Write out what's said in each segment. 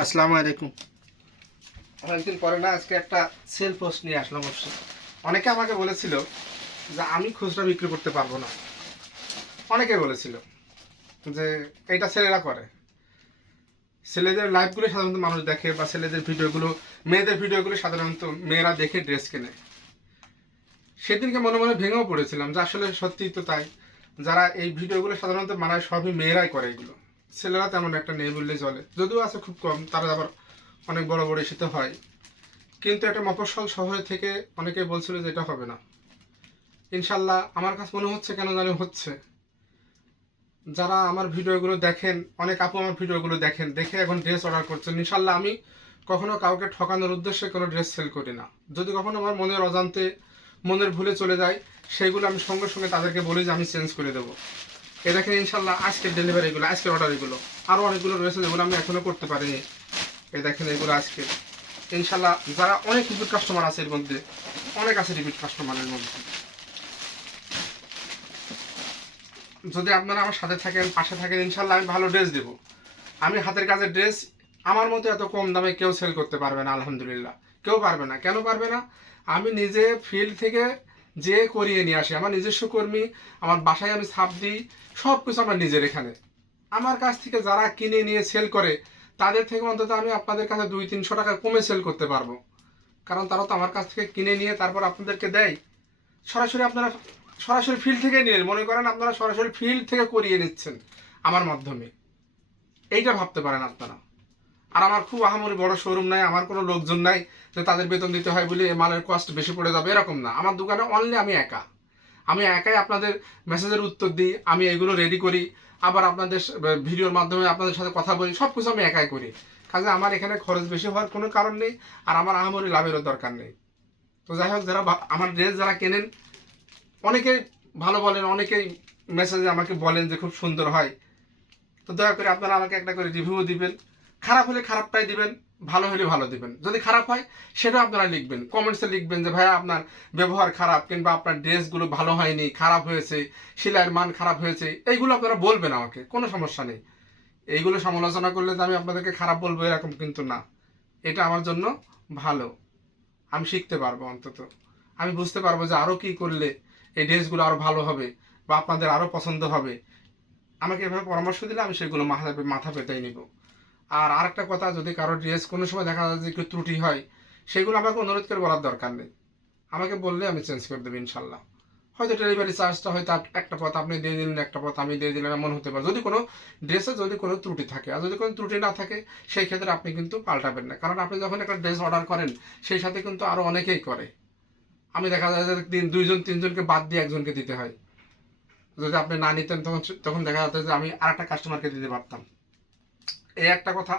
আসসালামু আলাইকুম। অনেকদিন পরে না আজকে একটা সেল পোস্ট নিয়ে আসলাম। অবশ্য অনেকে আমাকে বলেছিল যে আমি খুচরা বিক্রি করতে পারবো না। অনেকে বলেছিল যে এটা ছেলেরা করে, ছেলেদের লাইভগুলো সাধারণত মানুষ দেখে, বা ছেলেদের ভিডিওগুলো, মেয়েদের ভিডিওগুলো সাধারণত মেয়েরা দেখে ড্রেস কেনে। সেদিনকে মনে মনে ভেঙেও পড়েছিলাম যে আসলে সত্যিই তো তাই। যারা এই ভিডিওগুলো সাধারণত মানায় সবই মেয়েরাই করে এগুলো, ছেলেরা তেমন একটা নেই বললেই চলে, যদিও আছে খুব কম, তারা আবার অনেক বড় বড় ইস্যুতে হয়। কিন্তু একটা মফস্বল শহরে থেকে অনেকে বলছিল যে এটা হবে না। ইনশাল্লাহ আমার কাছে মনে হচ্ছে, কেন জানি হচ্ছে। যারা আমার ভিডিওগুলো দেখেন, অনেক আপু আমার ভিডিওগুলো দেখেন, দেখে এখন ড্রেস অর্ডার করছেন। ইনশাল্লাহ আমি কখনো কাউকে ঠকানোর উদ্দেশ্যে কোনো ড্রেস সেল করি না। যদি কখনো আমার মনের অজান্তে, মনের ভুলে চলে যায়, সেইগুলো আমি সঙ্গে সঙ্গে তাদেরকে বলি যে আমি চেঞ্জ করে দেবো। এ দেখেন ইনশাল্লাহ আজকের ডেলিভারিগুলো, আজকের অর্ডারগুলো, আরও অনেকগুলো রয়েছে যেগুলো আমি এখনও করতে পারিনি। এ দেখেন এগুলো আজকে ইনশাল্লাহ। যারা অনেক রিপিট কাস্টমার আছে এর মধ্যে, অনেক আছে রিপিট কাস্টমারের মধ্যে। যদি আপনারা আমার সাথে থাকেন, পাশে থাকেন, ইনশাল্লাহ আমি ভালো ড্রেস দেবো। আমি হাতের কাজের ড্রেস আমার মতো এত কম দামে কেউ সেল করতে পারবে না, আলহামদুলিল্লাহ। কেউ পারবে না। কেন পারবে না? আমি নিজে ফিল্ড থেকে যে করিয়ে নিয়ে আসি, আমার নিজস্ব কর্মী, আমার বাসায় আমি ছাপ দিই, সব কিছু আমার নিজের এখানে। আমার কাছ থেকে যারা কিনে নিয়ে সেল করে, তাদের থেকে অন্তত আমি আপনাদের কাছে 200-300 টাকা কমে সেল করতে পারবো। কারণ তারা তো আমার কাছ থেকে কিনে নিয়ে তারপর আপনাদেরকে দেয়। সরাসরি আপনারা সরাসরি ফিল্ড থেকে নিলেন, মনে করেন আপনারা সরাসরি ফিল্ড থেকে করিয়ে নিচ্ছেন আমার মাধ্যমে। এইটা ভাবতে পারেন আপনারা। আর আমার খুব আহামরি বড় শোরুম নাই, আমার কোনো লোকজন নাই যে তাদের বেতন দিতে হয় বলে মালের কস্ট বেশি পড়ে যাবে, এরকম না। আমার দোকানে অনলি আমি একা। আমি একাই আপনাদের মেসেজের উত্তর দিই, আমি এগুলো রেডি করি, আবার আপনাদের ভিডিওর মাধ্যমে আপনাদের সাথে কথা বলি, সব কিছু আমি একাই করি। কাজে আমার এখানে খরচ বেশি হওয়ার কোনো কারণ নেই, আর আমার আহামরি লাভেরও দরকার নেই। তো যাই হোক, যারা আমার ড্রেস যারা কেনেন, অনেকেই ভালো বলেন, অনেকেই মেসেজে আমাকে বলেন যে খুব সুন্দর হয়। তো দয়া করে আপনারা আমাকে একটা করে রিভিউ দিবেন। খারাপ হলে খারাপটাই দিবেন, ভালো হলে ভালো দিবেন। যদি খারাপ হয় সেটাও আপনারা লিখবেন, কমেন্টসে লিখবেন যে ভাইয়া আপনার ব্যবহার খারাপ, কিংবা আপনার ড্রেসগুলো ভালো হয়নি, খারাপ হয়েছে, সেলাইয়ের মান খারাপ হয়েছে, এইগুলো আপনারা বলবেন আমাকে, কোনো সমস্যা নেই। এইগুলো সমালোচনা করলে যে আমি আপনাদেরকে খারাপ বলবো এরকম কিন্তু না। এটা আমার জন্য ভালো। আমি শিখতে পারবো, অন্তত আমি বুঝতে পারবো যে আরও কী করলে এই ড্রেসগুলো আরও ভালো হবে, বা আপনাদের আরও পছন্দ হবে। আমাকে এভাবে পরামর্শ দিলে আমি সেগুলো মাথা পেতেই নিব। আর আরেকটা কথা, যদি কারো ড্রেস কোনো সময় দেখা যায় যে একটু ত্রুটি হয়, সেগুলো আমাকে অনুরোধ করে বলার দরকার নেই। আমাকে বললে আমি চেঞ্জ করে দেবো ইনশাল্লাহ। হয়তো ডেলিভারি চার্জটা হয়তো একটা পথ আপনি দিয়ে দিলেন, একটা পথ আমি দিয়ে দিলাম, এমন হতে পারে। যদি কোনো ড্রেসে যদি কোনো ত্রুটি থাকে, আর যদি কোনো ত্রুটি না থাকে, সেই ক্ষেত্রে আপনি কিন্তু পাল্টাবেন না। কারণ আপনি যখন একটা ড্রেস অর্ডার করেন, সেই সাথে কিন্তু আরও অনেকেই করে। আমি দেখা যায় যে 2-3জনকে বাদ দিয়ে একজনকে দিতে হয়। যদি আপনি না নিতেন, তখন তখন দেখা যেত যে আমি আরেকটা কাস্টমারকে দিতে পারতাম। এই একটা কথা।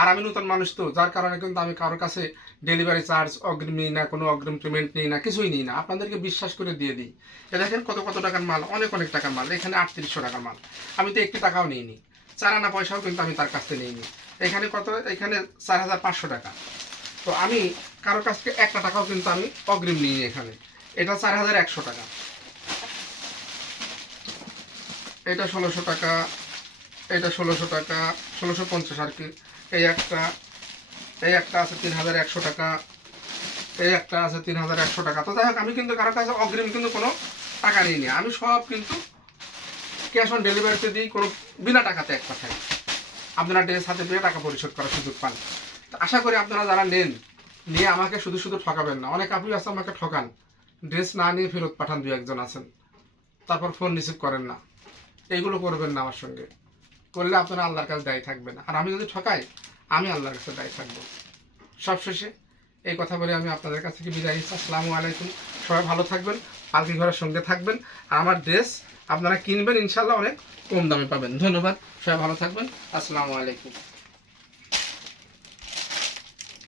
আর আমি নতুন মানুষ তো, যার কারণে কিন্তু আমি কারোর কাছে ডেলিভারি চার্জ অগ্রিম নিই না, কোনো অগ্রিম পেমেন্ট নিই না, কিছুই নিই না, আপনাদেরকে বিশ্বাস করে দিয়ে দিই। এ দেখেন কত কত টাকার মাল, অনেক অনেক টাকার মাল। এখানে 3800 টাকার মাল, আমি তো একটি টাকাও নিইনি, 4 আনা পয়সাও কিন্তু আমি তার কাছ থেকে নিইনি। এখানে কত, এখানে 4500 টাকা। তো আমি কারোর কাছ থেকে একটা টাকাও কিন্তু আমি অগ্রিম নিইনি এখানে। এটা 4100 টাকা, এটা 1600 টাকা, এটা 1600 টাকা, 1650 আর কি। এই একটা, এই একটা আছে 3100 টাকা, এই একটা আছে 3100 টাকা। তো যাই হোক, আমি কিন্তু কারোর কাছে অগ্রিম কিন্তু কোনো টাকা নিই না, আমি সব কিন্তু ক্যাশ অন ডেলিভারিতে দিই, কোনো বিনা টাকাতে, এক কথায় আপনারা ড্রেস হাতে পেয়ে টাকা পরিশোধ করার সুযোগ পান। তো আশা করি আপনারা যারা নেন, নিয়ে আমাকে শুধু শুধু ঠকাবেন না। অনেক আপনি আছে আমাকে ঠকান, ড্রেস না নিয়ে ফেরত পাঠান, 2-1জন আছেন, তারপর ফোন রিসিভ করেন না। এইগুলো করবেন না আমার সঙ্গে। করলে আপনারা আল্লাহর কাছে দায়ী থাকবেন। আর আমি যদি ঠকাই, আমি আল্লাহর কাছে দায়ী থাকবো। সবশেষে এই কথা বলে আমি আপনাদের কাছ থেকে বিদায় নিচ্ছি। আসসালামু আলাইকুম। সবাই ভালো থাকবেন, পালকি ঘরের সঙ্গে থাকবেন। আর আমার ড্রেস আপনারা কিনবেন, ইনশাল্লাহ অনেক কম দামে পাবেন। ধন্যবাদ। সবাই ভালো থাকবেন। আসসালামু আলাইকুম।